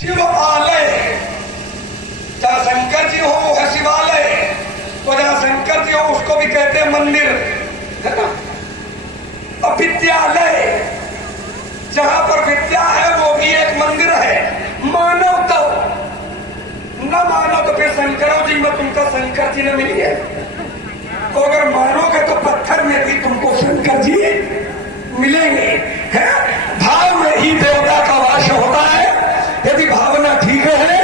शिव आलय, जहाँ शंकर जी हो वो है शिवालय, तो जहाँ शंकर जी हो उसको भी कहते हैं मंदिर, है ना। अब विद्यालय, जहाँ पर विद्या है वो भी एक मंदिर है। मानव तो न मानो तो फिर शंकरों जी में तुमको शंकर जी ने मिली है, तो अगर मानोगे तो पत्थर में भी तुमको शंकर जी मिलेंगे, है। भाव में ही देवता का वास होता है। यदि भावना ठीक है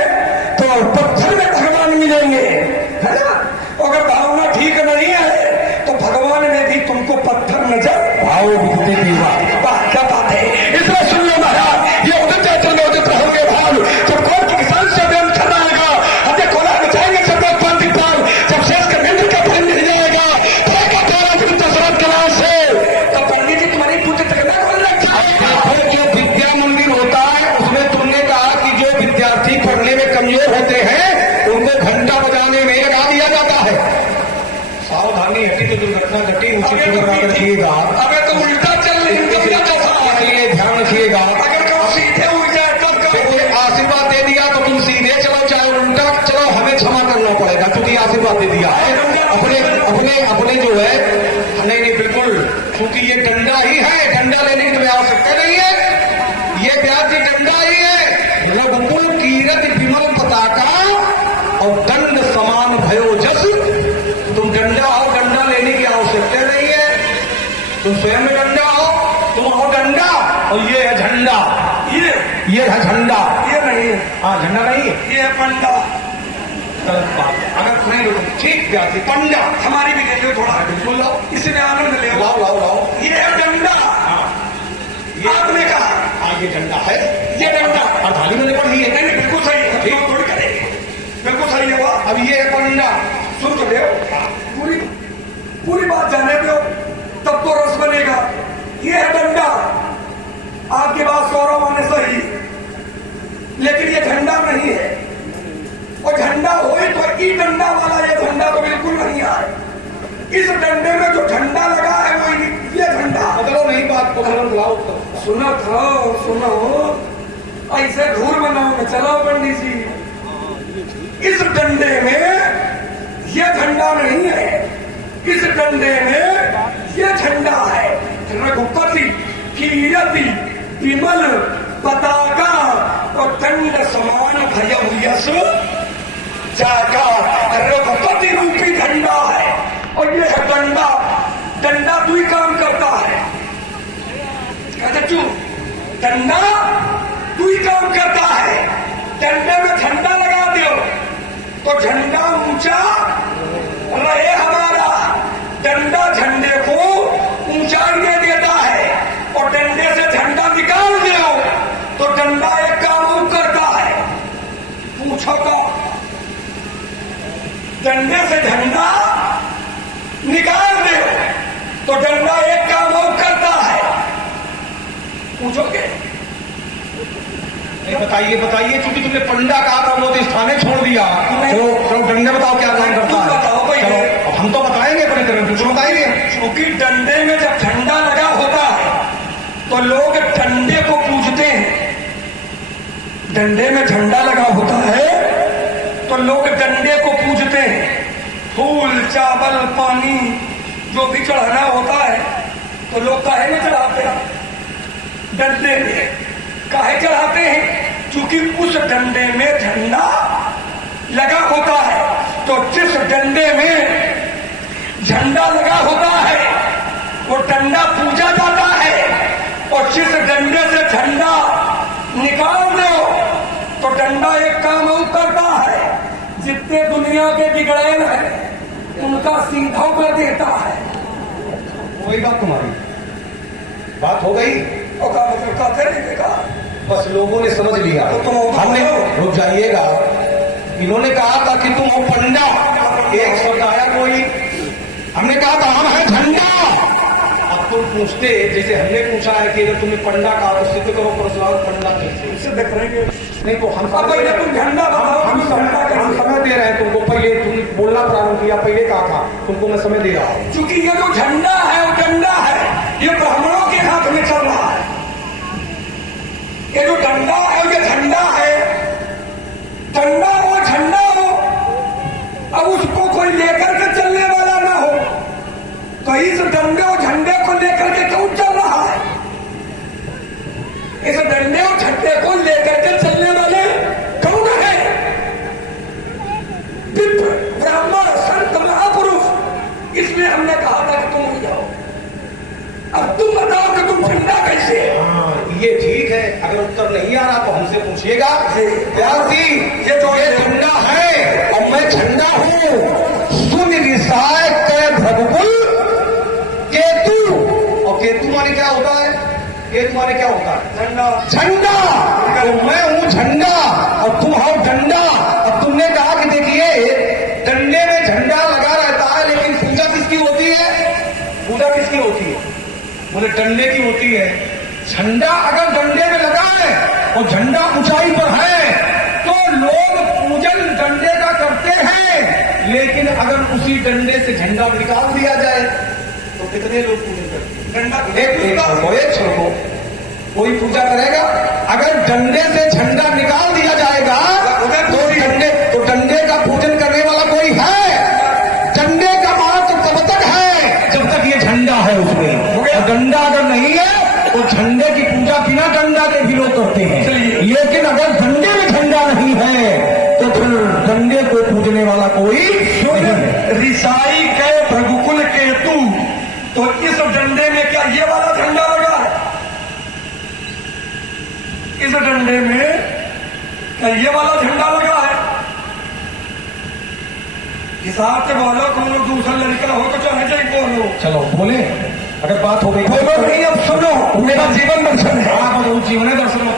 तो पत्थर में भगवान मिलेंगे, है ना। अगर भावना ठीक नहीं है तो भगवान में भी तुमको पत्थर नजर आओगे। क्या बात है। इसलिए सुन लो महाराज, ये उदित चैतन्य उदित होंगे भाव, जब कौन की किसान से व्यंग करना आएगा, अजय कोला बचाएंगे सब लोग पांति पाल, जब शेष का मित्र का फल मिल जाएगा तो पंडित जी तुम्हारी पूजा तक खोल रखा है। जो विद्या मंदिर होता है उसमें तुमने कहा कि जो विद्यार्थी पढ़ने में कमजोर होते हैं उनको घंटा बजाने में लगा दिया जाता है। सावधानी हटी तो दुर्घटना घटी, उसी रखिएगा। अबे तो उल्टा चल रही है, ध्यान रखिएगा। अगर कब सीधे उड़ जाए तब आशीर्वाद दे दिया तो तुम सीधे चलो, चाहे उल्टा चलो, हमें क्षमा करना पड़ेगा क्योंकि आशीर्वाद दे दिया है। अपने अपने अपने जो है, नहीं बिल्कुल, क्योंकि ये डंडा ही है, डंडा लेने की आवश्यकता नहीं है, ये ब्याज जी डंडा ही है। रघुकुल कीरत विमल पताका और दंड समान भयो जस, तुम डंडा हो, डंडा लेने की आवश्यकता नहीं है, तुम स्वयं में डंडा हो, तुम हो डंडा और ये है झंडा, ये है झंडा, ये नहीं है। हाँ झंडा नहीं है, ये है पंडा। अगर नहीं ठीक प्यासी पंडा हमारी भी ले लो थोड़ा, बिल्कुल लाओ, इसमें आनंद ले, लाओ लाओ लाओ। ये है डंडा, ये आपने कहा ये डंडा है, ये डंडा और थाली मैंने पढ़ी है। नहीं बिल्कुल सही है, ठीक थोड़ी करेंगे, बिल्कुल सही होगा। अब ये है पंडा, सुन तो ले, पूरी पूरी बात जाने दो तब तो रस बनेगा। ये है डंडा, आपकी बात सौरव आने सही, लेकिन ये झंडा नहीं है। और झंडा हो तो ई डंडा वाला ये झंडा तो बिल्कुल नहीं आए। इस डंडे में जो झंडा लगा है वो ये झंडा। बदलो नहीं बात को, बुलाओ तो सुनो था, सुनो ऐसे धूल बनाओ में चलो पंडित जी। इस डंडे में ये झंडा नहीं है, इस डंडे में ये झंडा है। रघुपति कीरति विमल पताका और दंड समान भयम यश जाका, रघुपति रूपी डंडा है। और ये है डंडा, डंडा दो ही काम करता है, डंडा दो ही काम करता है। डंडे में झंडा लगा दो तो झंडा ऊंचा रहे हमारा, डंडा झंडे को ऊंचाई दे देता है। और डंडे से झंडा निकाल दो तो डंडा एक काम करता है, पूछो तो डंडे से झंडा निकाल दो तो डंडा एक काम और करता है, पूछोगे? बताइए बताइए, क्योंकि तुमने पंडा कहा था वो तो स्थाने छोड़ दिया, तो डंडे बताओ क्या काम करता है। बताओ भाई, चलो हम तो बताएंगे अपने तरफ, बिल्कुल बताएंगे। क्योंकि डंडे में जब झंडा लगा होता है तो लोग डंडे को पूजते हैं। डंडे में झंडा लगा होता है तो लोग डंडे को पूजते हैं। फूल चावल पानी जो भी चढ़ाना होता है तो लोग काहे में चढ़ाते हैं, डंडे में। काहे चढ़ाते हैं? क्योंकि उस डंडे में झंडा लगा होता है। तो जिस डंडे में झंडा लगा होता है वो डंडा पूजा जाता है। और जिस डंडे से झंडा निकाल दो तो डंडा एक काम और करता है, जितने दुनिया के बिगड़ैल हैं उनका सीधा कर देता है। वही बात तुम्हारी बात हो गई और का मतलब का देखा, बस लोगों ने समझ लिया। तो तुम हमने रुक जाइएगा, इन्होंने कहा था कि तुम हो पंडा, एक शब्द आया कोई, हमने कहा था हम है झंडा। अब तुम पूछते जैसे हमने पूछा है कि अगर तुमने पंडा कहा तो सिद्ध करो परशुराम पंडा कैसे सिद्ध करेंगे। नहीं तो हम पहले तुम झंडा बताओ, हम समय दे रहे हैं तुमको। पहले तुम बोलना प्रारंभ किया, पहले कहा था तुमको मैं समय दे रहा हूँ। क्योंकि ये जो झंडा है वो डंडा है, ये ब्राह्मणों के हाथ में चल रहा है। ये जो डंडा है ये झंडा है प्यार सी, ये झंडा है और मैं झंडा हूं। सुन रिसाय के भगकुल केतु। और केतु माने क्या होता है? केतु माने क्या होता है? झंडा। तो मैं हूं झंडा और तुम हो डंडा। अब तुमने कहा कि देखिए डंडे में झंडा लगा रहता है, लेकिन पूजा किसकी होती है? पूजा किसकी होती है? बोले डंडे की होती है। झंडा अगर डंडे में लगा है और झंडा ऊंचाई पर है तो लोग पूजन डंडे का करते हैं, लेकिन अगर उसी डंडे से झंडा निकाल दिया जाए तो कितने लोग पूजन करते हैं? डंडा एक छोड़ो, कोई पूजा करेगा? अगर डंडे से झंडा निकाल दिया जाएगा तो डंडे का पूजन करने वाला कोई है? डंडे का महत्व तब तक है जब तक ये झंडा है उसमें। और डंडा अगर नहीं है तो झंडे की पूजा बिना डंडा के भी लोग करते हैं। लेकिन अगर डंडे में झंडा नहीं है तो फिर डंडे को पूजने वाला कोई नहीं है। रिसाई के भगकुल केतु, तो इस डंडे में क्या ये वाला झंडा लगा है? इस डंडे में क्या ये वाला झंडा लगा है? हिसाब से बोलो, कोनो दूसरा लड़का हो तो चाहे जाए बोलो। चलो बोले, अगर बात हो गई बोलो नहीं, अब सुनो, मेरा जीवन दर्शन है। आप जीवन दर्शन